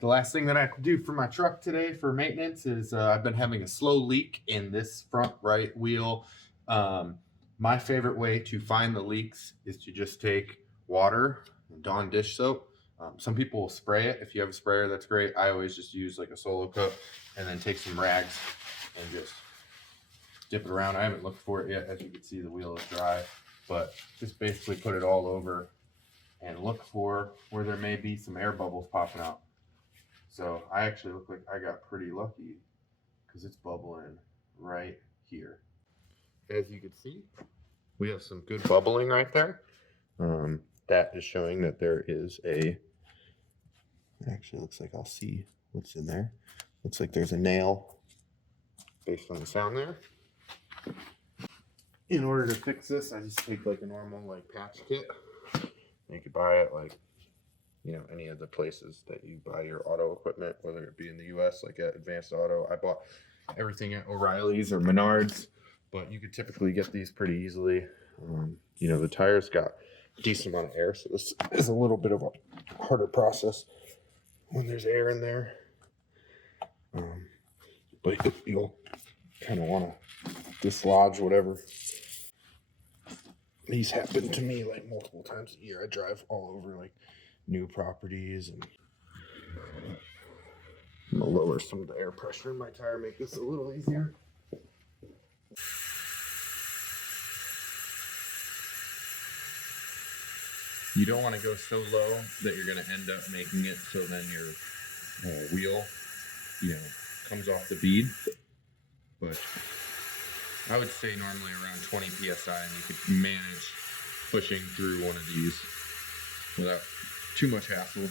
The last thing that I have to do for my truck today for maintenance is I've been having a slow leak in this front right wheel. My favorite way to find the leaks is to just take water and Dawn dish soap. Some people will spray it. If you have a sprayer, that's great. I always just use like a solo cup and then take some rags and just dip it around. I haven't looked for it yet. As you can see, the wheel is dry, but just basically put it all over and look for where there may be some air bubbles popping out. So I actually look like I got pretty lucky because it's bubbling right here. As you can see, we have some good bubbling right there. That is showing that there is it actually looks like I'll see what's in there. Looks like there's a nail based on the sound there. In order to fix this, I just take like a normal like patch kit. You could buy it like, you know, any of the places that you buy your auto equipment, whether it be in the US, like at Advanced Auto. I bought everything at O'Reilly's or Menards, but you could typically get these pretty easily. You know, the tires got a decent amount of air, so this is a little bit of a harder process when there's air in there. But you'll kind of want to dislodge whatever. These happen to me like multiple times a year. I drive all over like new properties, and I'm gonna lower some of the air pressure in my tire, make this a little easier. You don't want to go so low that you're going to end up making it so then your wheel, you know, comes off the bead. But I would say normally around 20 psi, and you could manage pushing through one of these without too much hassle.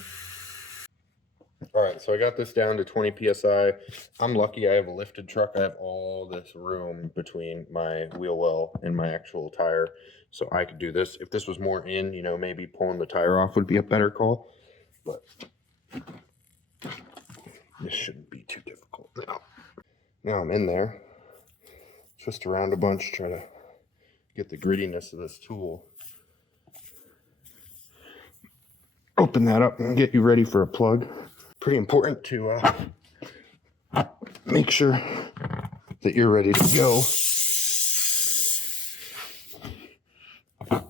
All right, so I got this down to 20 psi. I'm lucky I have a lifted truck. I have all this room between my wheel well and my actual tire, so I could do this. If this was more in, you know, maybe pulling the tire off would be a better call, but this shouldn't be too difficult now. Now I'm in there, twist around a bunch, try to get the grittiness of this tool. Open that up and get you ready for a plug. Pretty important to make sure that you're ready to go. All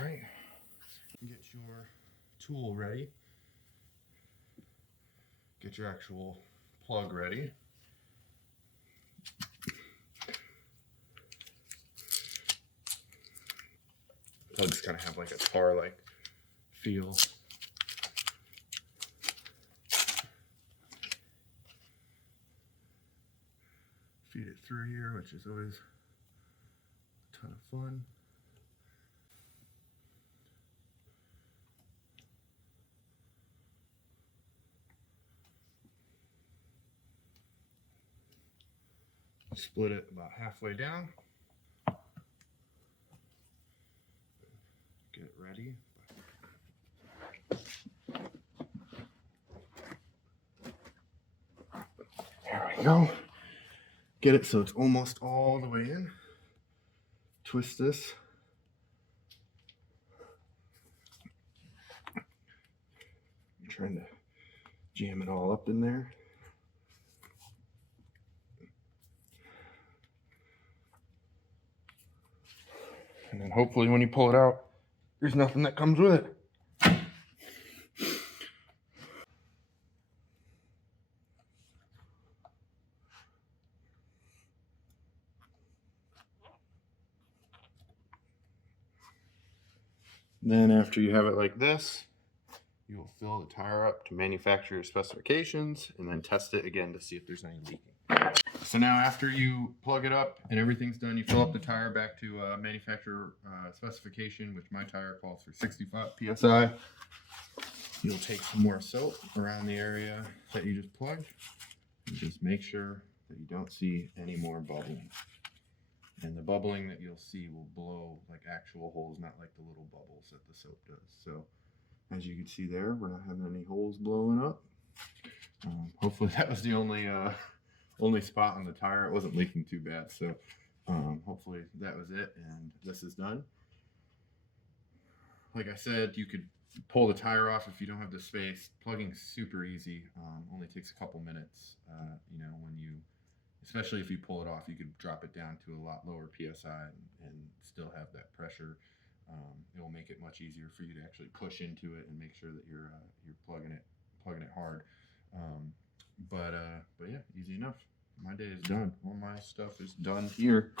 right, get your tool ready. Get your actual plug ready. Plugs kind of have like a tar-like feel. Feed it through here, which is always a ton of fun. Split it about halfway down. Get it ready. There we go. Get it so it's almost all the way in. Twist this. I'm trying to jam it all up in there. And then hopefully when you pull it out, there's nothing that comes with it. Then after you have it like this, you will fill the tire up to manufacturer's specifications and then test it again to see if there's any leaking. So now after you plug it up and everything's done, you fill up the tire back to manufacturer specification, which my tire calls for 65 psi. You'll take some more soap around the area that you just plugged and just make sure that you don't see any more bubbling. And the bubbling that you'll see will blow like actual holes, not like the little bubbles that the soap does. So as you can see there, we're not having any holes blowing up. Hopefully hopefully that was the only spot on the tire. It wasn't leaking too bad, so hopefully that was it, and this is done. Like I said, you could pull the tire off if you don't have the space. Plugging's super easy. Only takes a couple minutes. You know, especially if you pull it off, you could drop it down to a lot lower PSI and still have that pressure. It will make it much easier for you to actually push into it and make sure that you're plugging it hard. But yeah, easy enough. My day is done. All my stuff is done here.